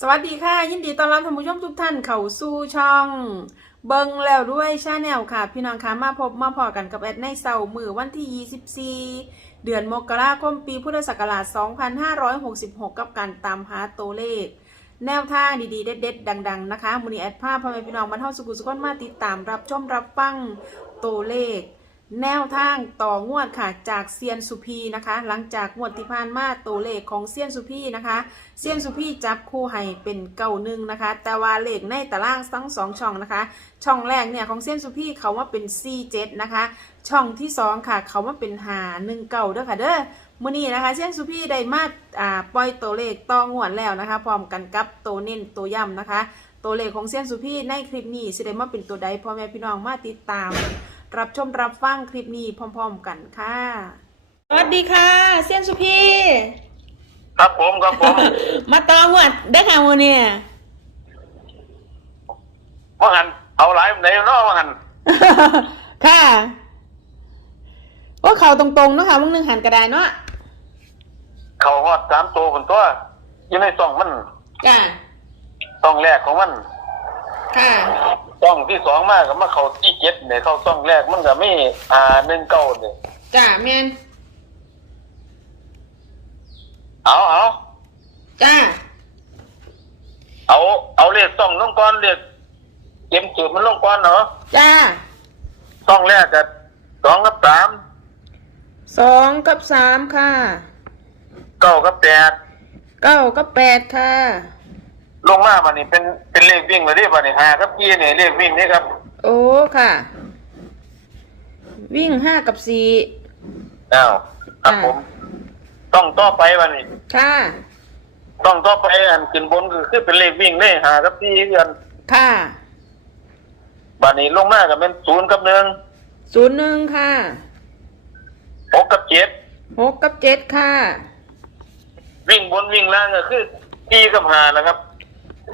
สวัสดีค่ะ ยินดีต้อนรับท่านผู้ชมทุกท่านเข้าสู่ช่อง เบิงแล้วด้วยชาแนลค่ะ พี่น้องคะมาพบมาพอกันกับแอดในเสาร์มือวันที่ 24 เดือนมกราคมปีพุทธศักราช 2566 กับการตามหาตัวเลข แนวทางดีๆ เด็ดๆ ดัง ๆ นะคะมูนีแอดภาพพ่อแม่พี่น้องบรรเทาสุขุสุขนมาติดตามรับชมรับฟังตัวเลข แนวทางต่องวดค่ะจากเซียนสุพีนะคะ หลังจากงวดที่ผ่านมาตัวเลขของเซียนสุพีนะคะเซียนสุพีจับคู่ให้เป็นเก่าหนึ่งนะคะ แต่ว่าเลขในตารางทั้งสองช่องนะคะ ช่องแรกเนี่ยของเซียนสุพีเขาว่าเป็น C7 นะคะ ช่องที่สองค่ะ เขาว่าเป็นหาหนึ่งเก่าด้อค่ะเด้อมื่อนี้นะคะเซียนสุพีได้มาอ่าปล่อยตัวเลขต่องวดแล้วนะคะ พร้อมกันกับตัวเน้นตัวย่ำนะคะ ตัวเลขของเซียนสุพีในคลิปนี้สิได้มาเป็นตัวใดพ่อแม่พี่น้องมาติดตาม รับชมรับฟังคลิปนี้พร้อม ๆ กันค่ะ สวัสดีค่ะ เซียนสุพีครับผมครับผม มาตองวดได้ค่ะวันนี้ว่าหันเอาหลายไหนเนาะว่าหันค่ะว่าเขาตรงๆเนาะค่ะมึงหนึ่งหันกระไดเนาะเขาฮอดสามตัวคนตัวอยู่ในซ่องมันจ้าซ่องแรกของมันค่ะ ซ่องที่สองมากก็มาเข้าที่เจ็ดเนี่ยเข้าซ่องแรกมันก็มีอ่าหนึ่งเก้าเนี่ยจ้าแมนเอาเอาจ้าเอาเอาเลขซ่องลงก่อนเลขเก็มจืดมันลงก่อนเนาะจ้าซ่องแรกก็สองกับสามสองกับสามค่ะเก้ากับแปดเก้ากับแปดค่ะ ลงมาบัดนี้เป็นเป็นเลขวิ่งเลยดิบัดนี้ห้ากับยี่เนี่ยเลขวิ่งนี่ครับ โอ้ค่ะ วิ่งห้ากับสี่อ้าวครับอ่าผม ต้องต่อไปบัดนี้ ค่ะ ต้องต่อไปอันขึ้นบนก็คือเป็นเลขวิ่งเลยหากับที่เดือนค่ะบานนี้ลงมากับเป็นศูนย์กับหนึ่งศูนย์หนึ่งค่ะหกกับเจ็ดหกกับเจ็ดค่ะ วิ่งบนวิ่งล่างก็คือที่กับหาแล้วครับ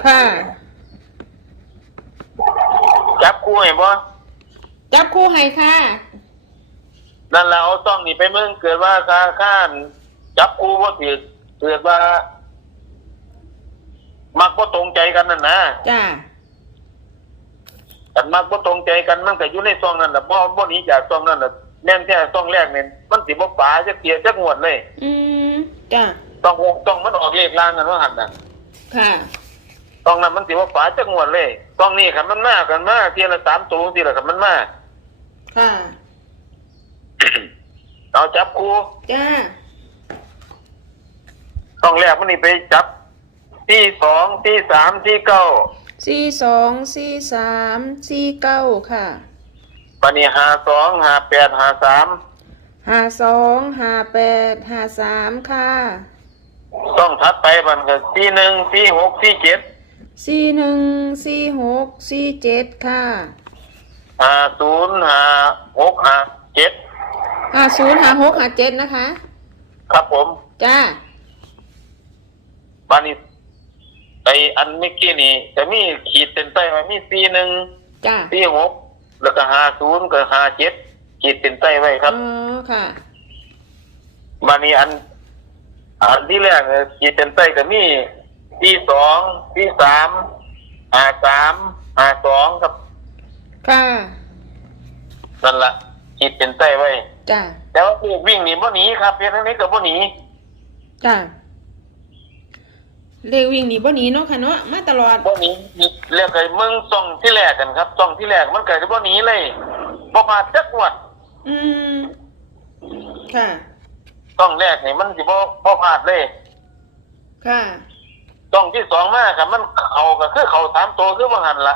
ค่ะ จับคู่ให้บ่จับคู่ให้ค่ะ นั่นเราเอาต้องนี่ไปเมืองเกิดว่าค่าข้านจับคู่ว่าถือเกิดว่า มักว่าตรงใจกันนั่นนะจ้าแต่มักว่าตรงใจกันมันก็อยู่ในซองนั่นแหละบ่บ่หนีจากซองนั่นแหละแน่นแท้ซองแรกเนี่ยมันสิบ่ป๋าจะเกลียจะงวดเลย อืมจ้าต้องต้องมันออกเลขล่างกันว่าหันน่ะค่ะ ต้องนั้นมันสิว่าฝาจักงวดเลยต้องนี่คันมันมากันมาเทียละสามตัวทีละคันมันมาค่ะ เอาจับครูจ้า ต้องแรกมันนี่ไปจับที่สองที่สามที่เก้าสี่สองสี่สามสี่เก้าค่ะปนี้หาสองหาแปดหาสามห้าสองห้าแปดห้าสามค่ะ ต้องทัดไปมันก็ที่หนึ่งที่หกที่เจ็ด สี่หนึ่งสี่หกสี่เจ็ดค่ะหาศูนย์หาหกหาเจ็ดห้าศูนย์ห้าหกห้าเจ็ดนะคะ ครับผมจ้าปนี้ไออันเมื่อกี้นี่จะมีขีดเส้นใต้ไว้มีสี่หนึ่งจ้าสี่หกแล้วก็หาศูนย์ก็หาเจ็ดขีดเส้นใต้ไว้ครับอ๋อค่ะบานี้อันอันที่แรกเนี่ยขีดเส้นใต้ก็มี ที่สองที่สามหาสามหาสองครับค่ะ นั่นละขีดเส้นใต้ไว้จ้าแต่ว่าเลขวิ่งหนีบ่หนีครับเพียงเท่านี้ก็บ่หนีจ้าเลขวิ่งหนีบ่หนีเนาะค่ะเนาะ มาตลอด บ่หนีแล้วก็มึงส่องที่แรกกันครับส่องที่แรกมันก็จะบ่หนีเลยบ่พลาดจักงวดอืม ค่ะส่องแรกนี่มันสิบ่บ่พลาดเลย ค่ะ ส่องที่สองมาครับมันเข้าก็คือเข้าสามตัวคือบ่หันละ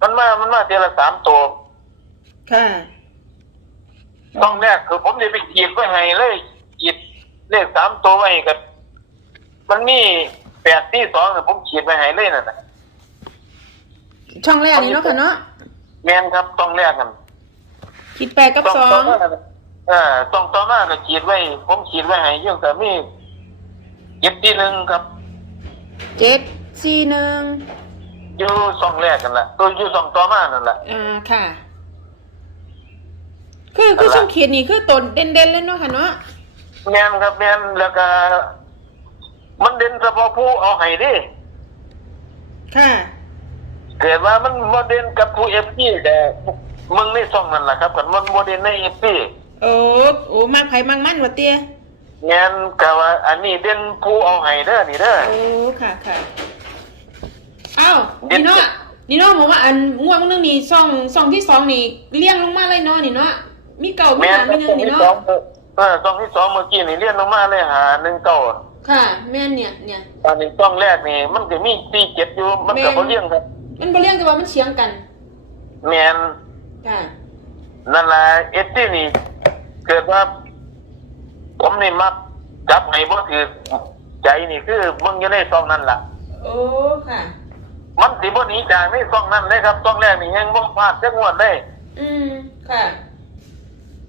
มันมา มันมาเทีละสามตัวค่ะต้องแรกคือผมจะไปขีดไว้ให้เลยขีดเลขสามตัวไว้ให้กันมันมีแปดที่สองเนี่ยผมขีดไว้ให้เลยนั่นน่ะช่องแรกนี่เนาะค่ะเนาะแมนครับต้องแรกกันคิดแปดกับสองต่มาเอ่าต้องต่อมาก็ขีดไว้ ผมขีดไว้ให้เยอะแต่มีเจ็ดที่หนึ่งครับ เจ็ดสี่หนึ่งอยู่สองแรกกันละตัวอยู่สองต่อมานั่นแหละอ่าค่ะ คือคือช่องขีดนี่คือตนเด่นเด่นๆเลยเนาะค่ะเนาะแมนครับแมนแล้วก็มันเด่นเฉพาะผู้เอาให้ดิค่ะ เกิดว่ามันโมเดลกับผู้เอฟซีแต่มึงในซ่องนั่นแหละครับกันมันโมเดลในเอฟซีโอ้โอ้มากไผมากมั่นวะเตี้ย งานกะว่า อันนี้เด่นผู้เอาให้เด้อนี่เด้อโอ้ค่ะค่ะอ้าวนี่เนาะนี่เนาะผมว่าอันง่วงนึงนี่ซองซองที่สองนี่เลี้ยงลงมาเลยเนาะนี่เนาะมีเก่ามีแม่หนนามีหนึงซ่องนี่ที่เนาะสองเออซ่องที่สองเมื่อกี้นี่เรียนลงมาเลยหาหนึ่งเก้าค่ะ แม่นเนี่ยเนี่ยตอนนี้ซ่องแรกนี่มันก็มีสี่เจ็ดอยู่มันก็บ่เลี้ยงครับมันบ่เลี้ยงแต่ว่ามันเฉียงกันแม่นค่ะนั่นแหละเอฟซีนี่เกิดว่า ผมนี่มักจับให้บ่ถือใจนี่คือมึงอยู่ในซ่องนั่นล่ะ โอ้ค่ะ มันสิบ่หนีจากในซ่องนั่นเลยครับซ่องแรกนี่ยังบ่พลาดจักงวดเลยอืมค่ะ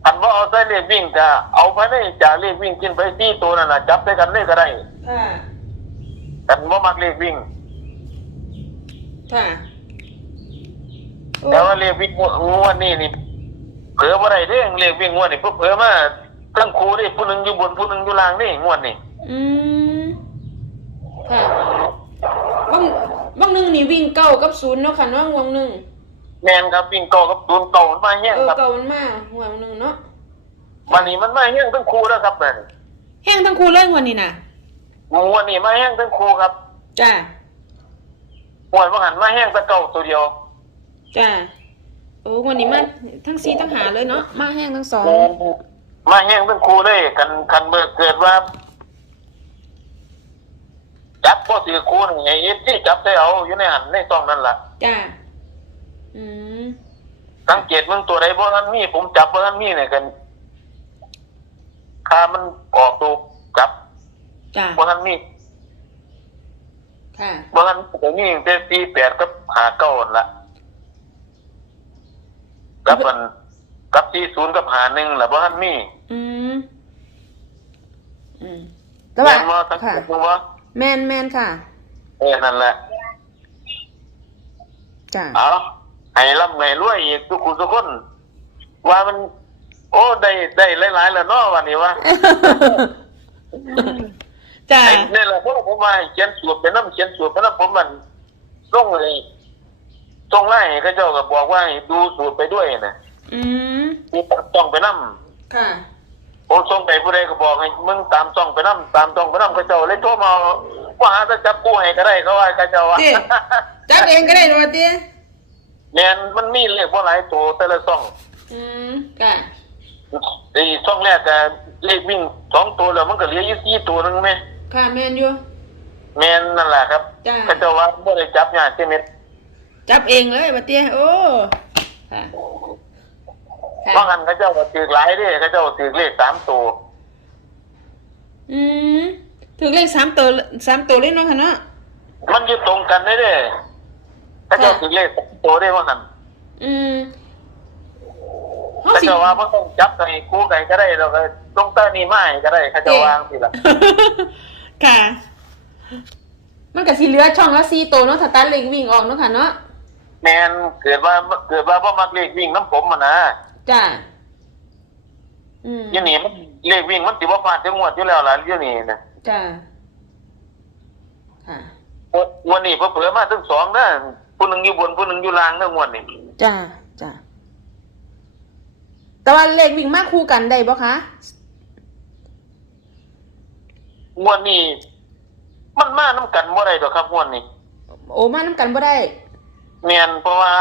อันว่าเอาใส่เลขวิ่งก็เอาไปเลยจากเลขวิ่งขึ้นไปที่ตัวนั่นน่ะจับด้วยกันเลยก็ได้ค่ะแต่บ่มักเลขวิ่ง ค่ะโอ้แต่ว่าเลขวิ่งงวดนี้นี่เผลอบ่ได้เด้อเลขวิ่งงวดนี่เผลอๆมา ทั้งครูนี่ผู้หนึงอยู่บนผู้หนึงอยู่ล่างนี่งวดนี่อืมค่ะว่างว่างหนึงนี่วิ่งเก้ากับศูนย์เนาะค่ะว่างวงหนึงแม่นครับวิ่งเก่ากับศูนย์เก่ามันมาแห้งเออครับเก่ามันมาหัวหนึงเนาะวันนี้มันมาแห้งทั้งครูแล้วครับนั่นแห้งทั้งคู่เลยวันนี้น่ะงวดนี้มาแห้งทั้งครูครับจ้างวดว่าหันมาแห้งแตะเก่าตัวเดียวจ้าโอ้วันนี้มาทั้งซีทั้งหาเลยเนาะมาแห้งทั้งสองมาแห้งทั้งครูเลยกันคันเบิกเกิดว่า จับพ่อสือครูนี่ไงเอฟที่จับได้เอาอยู่ในหันในซองนั่นล่ะจ้าอืมสังเกตมึงตัวใดบ่ทันมีผมจับบ่ทันมีเนี่ยกันค่ามันออกตัวจับจ้าบ่ทันมีค่ะบ่ทันแต่นี่แต่ตีแปดกับหาเก้านั่นละกับมัน กับตีศูนย์กับหาหนึ่งล่ะบ่ทันมีอืมอืมแต่ว่าแม่นบ่สังเกค่ะตมึงว่าแมนแมนค่ะเออนั่นแหละ จ้าเอาให้ร่ำให้รวยอีกทุกคนทุกคน ว่ามัน โอ้ได้ได้หลายๆแล้วเนาะวันนี้ว่าจ้าไอ้นี่แหละพวกผมมาเขียนสูตรเป็นน้ำเขียนสูตรเป็นน้ำผมมันต้องเลยต้องไล่ให้เขาเจ้าก็บอกว่าให้ดูสูตรไปด้วยนะ อืมมีต้องไปน้ค่ะำผมส่งไปผู้ใดก็บอกให้มึงตามต้องไปน้ำตามต้องไปน้ำเขาเจ้าเลยโทรมาว่าหาจะจับกู้ให้ก็ได้เขาว่าเขาเจ้าว่าเจ๊จับเองก็ได้ด้วยเจ๊แมนมันมีเลขว่าหลายตัวแต่ละซ่องอืมค่ะไอ้ซ่องแรกก็เลขวิ่งสองตัวแล้วมันก็เหลืออยู่สี่ตัวนึงไหมค่ะแมนอยู่แมนนั่นแหละครับจ้าเขาเจ้าว่าไม่ได้จับยากใช่ไหมจับเองเลยบัดเตี้ยโอ้ค่ะ ค่ะบางอันเขาเจ้าก็ถือหลายเด้เขาเจ้าถือเลขสามตัวอืมถึงเลขสามตัวสามตัวเลยเนาะค่ะเนาะมันอยู่ตรงกันได้เด้เขาเจ้าถือเลขสามตัวได้ว่าหัน อืมเฮาเขาสิเจ้าว่าไม่ต้องจับใส่คู่กันก็ได้เราก็ต้องใต้นี่ไม้ก็ได้เขาเจ้าวางสิล่ะค่ะ มันก็สิเหลือช่องละสี่ตัวเนาะถ้าตัดเลขวิ่งออกเนาะค่ะเนาะแมนเกิดว่าเกิดว่าพ่มักเลขวิ่งน้ำผมมันนะ จ้าอืมอยี่นี่มันเลขวิ่งมันติว่าพลาดจังหวัดอยู่แล้วล่ะอยี่นี่นะจ้าค่ะ งวันนี้เผื่อๆมาทั้งสองนะผู้หนึ่งอยู่บนผู้หนึ่งอยู่ล่างนะงวดนี้จ้าจ้าแต่ว่าเลขวิ่งมากคู่กันได้บ่คะงวดนี้ มันมาน้ำกันเมื่อไรดอกครับงวดนี้ โอ้มาน้ำกันบ่ได้ เมียนเพราะว่า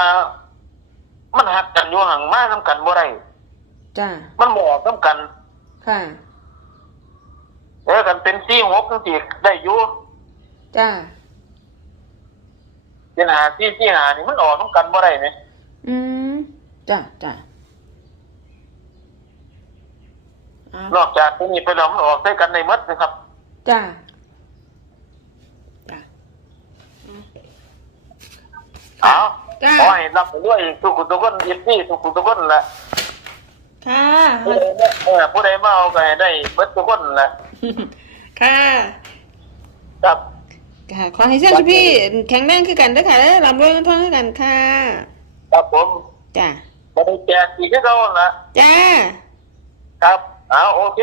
มันหักกันอยู่ห่างมาน้ำกันบ่ได้จ้ามันบออกน้ำกัน ค่ะ เออกันเป็นซี่หกจังสี่ได้อยู่จ้าเป็นหาซี่ซี่หานี่มันออกน้ำกันบ่ได้ไหมอืมจ้าจ้าอ้าวนอกจากตัวนี้ไปแล้วมันออกใส่กันในหมดนะครับ จ้าจ้าเอา จ้าขอให้รับไปด้วยทุกคนทุกคนยินดีทุกคนทุกคนแหละค่ะผู้ใดมาเออผู้ใดมาเอาก็ให้ได้เบิดทุกคนแหละค่ะครับค่ะขอให้เส้นพี่แข็งแรงคือกันเด้วยค่ะและลำรวยเงินทองคือกันค่ะครับผมจ้ามาได้แจกอีกที่เราละจ้าครับเอาโอเค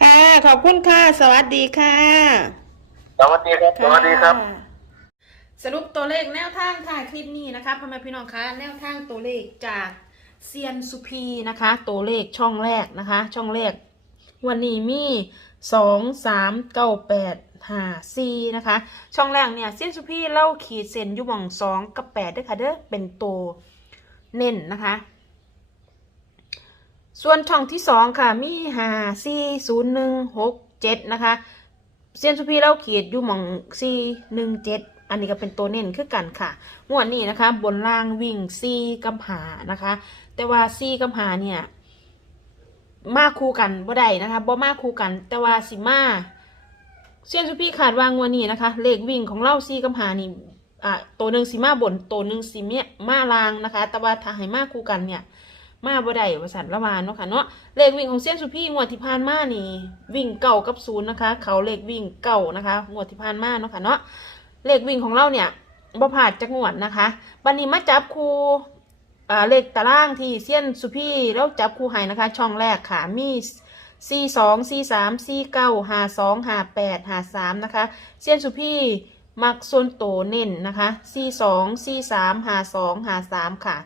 ค่ะขอบคุณค่ะ สวัสดีค่ะ สวัสดีครับ สวัสดีครับค่ะ สรุปตัวเลขแนวทางถ่ายคลิปนี้นะคะพ่อแม่พี่น้องคะแนวทางตัวเลขจากเซียนสุพีนะคะ ตัวเลขช่องแรกนะคะ ช่องแรก วันนี้มีสองสามเก้าแปดห้าสี่นะคะ ช่องแรกเนี่ยเซียนสุพีเล่าขีดเส้นอยู่หม่องสองกับแปดด้วยค่ะเด้อเป็นตัวเน้นนะคะส่วนช่องที่สองค่ะ มีห้าสี่ศูนย์หนึ่งหกเจ็ดนะคะ เซียนสุพีเล่าขีดอยู่หม่องสี่หนึ่งเจ็ด อันนี้ก็เป็นตัวเน้นคือกันค่ะ งวดนี้นะคะ บนล่างวิ่งสี่กับหานะคะ แต่ว่าสี่กับหาเนี่ย มาคู่กันบ่ได้นะคะบ่มาคู่กัน แต่ว่าสิมาเซียนสุพี่ขาดวางวันนี้นะคะ เลขวิ่งของเล่าซีกับหานี่อ่าตัวหนึ่งสิมาบนตัวหนึ่งสิเมียมาลางนะคะ แต่ว่าถ้าให้มาคู่กันเนี่ย มาบ่ได้ว่าสันละวานเนาะค่ะเนาะเลขวิ่งของเซียนสุพี่งวดที่ผ่านมานี่ วิ่งเก่ากับศูนย์นะคะ เขาเลขวิ่งเก่านะคะ งวดที่ผ่านมาเนาะค่ะเนาะ เลขวิ่งของเราเนี่ยบ่ผ่านจักงวดนะคะบันนี้มาจับคู่อ่าเลขตารางที่เซียนสุพี่แล้วจับคู่ให้นะคะ ช่องแรกค่ะมี C สอง C สาม C เก้าหาสองหาแปดหาสามนะคะเซียนสุพี่มักส่วนโตเน้นนะคะ C สอง C สามหาสองหาสามค่ะ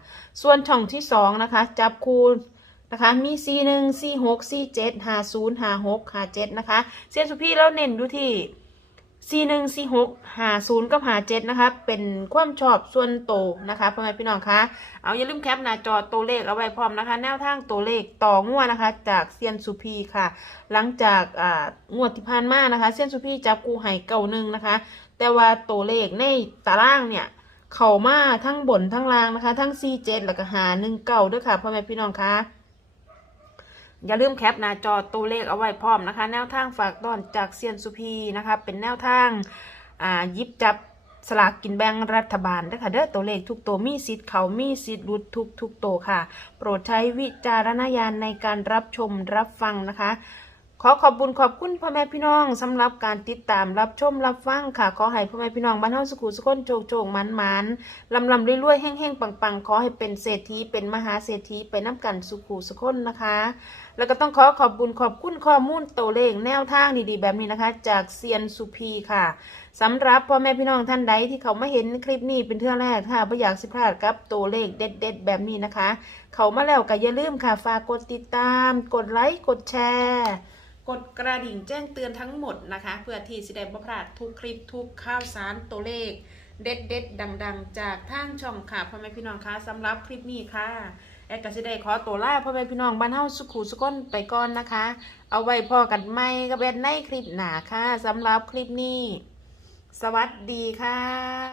ส่วนช่องที่สองนะคะ จับคูนะคะมี C หนึ่ง C หก C เจ็ดหาศูนย์หาหกหาเจ็ดนะคะ เซียนสุพี่แล้วเน้นอยู่ที่ C หนึ่ง C หกหาศูนย์กับหาเจ็ดนะคะ เป็นความชอบส่วนโตวนะคะพ่อแม่พี่น้องคะเอาอย่าลืมแคปหน้าจอตัวเลขเอาไว้พร้อมนะคะ แนวทางตัวเลขต่องวดนะคะ จากเซียนสุพีค่ะ หลังจากอ่างวดที่ผ่านมานะคะเซียนสุพีจับกูไห่เก่าหนึ่งนะคะ แต่ว่าตัวเลขในตารางเนี่ยเข้ามาทั้งบนทั้งล่างนะคะ ทั้ง C7 แล้วก็หาหนึ่งเก่าด้วยค่ะพ่อแม่พี่น้องคะ อย่าลืมแคปหน้าจอตัวเลขเอาไว้พร้อมนะคะ แนวทางฝากต้อนจากเซียนสุพีนะคะ เป็นแนวทางอ่ายิบจับสลากกินแบ่งรัฐบาลนะคะเด้อตัวเลขทุกตัวมีสิทธิ์เขามีสิทธิ์รุดทุกทุกตัวค่ะ โปรดใช้วิจารณญาณในการรับชมรับฟังนะคะ ขอขอบคุญขอบคุณพ่อแม่พี่น้องสำหรับการติดตามรับชมรับฟังค่ะ ขอให้พ่อแม่พี่น้องบ้านเฮาสุขุสุขนโจกโจกมันมันลำลำรวยๆแห้งๆปังๆ ขอให้เป็นเศรษฐีเป็นมหาเศรษฐีไปน้ำกันสุขุสุขนนะคะ แล้วก็ต้องขอขอบคุญขอบคุณข้อมูลตัวเลขแนวทางดีๆ แบบนี้นะคะ จากเซียนสุพีค่ะสำหรับพ่อแม่พี่น้องท่านใดที่เขาไม่เห็นคลิปนี้เป็นเทื่อแรกค่ะไม่อยากสิพลาดกับตัวเลขเด็ด ๆ แบบนี้นะคะ เขามาแล้วก็อย่าลืมค่ะฝากกดติดตาม กดไลค์กดแชร์ กดกระดิ่งแจ้งเตือนทั้งหมดนะคะ เพื่อที่จะได้บ่พลาดทุกคลิปทุกข่าวสารตัวเลข เด็ดเด็ดดัง ๆ จากทางช่องค่ะพ่อแม่พี่น้องคะสำหรับคลิปนี้ค่ะแอดกสิได้ขอตัวลาพ่อแม่พี่น้องบ้านเฮาสุขุสุขนไปก่อนนะคะ เอาไว้พอกันใหม่กับแอดในคลิปหนาค่ะสำหรับคลิปนี้ สวัสดีค่ะ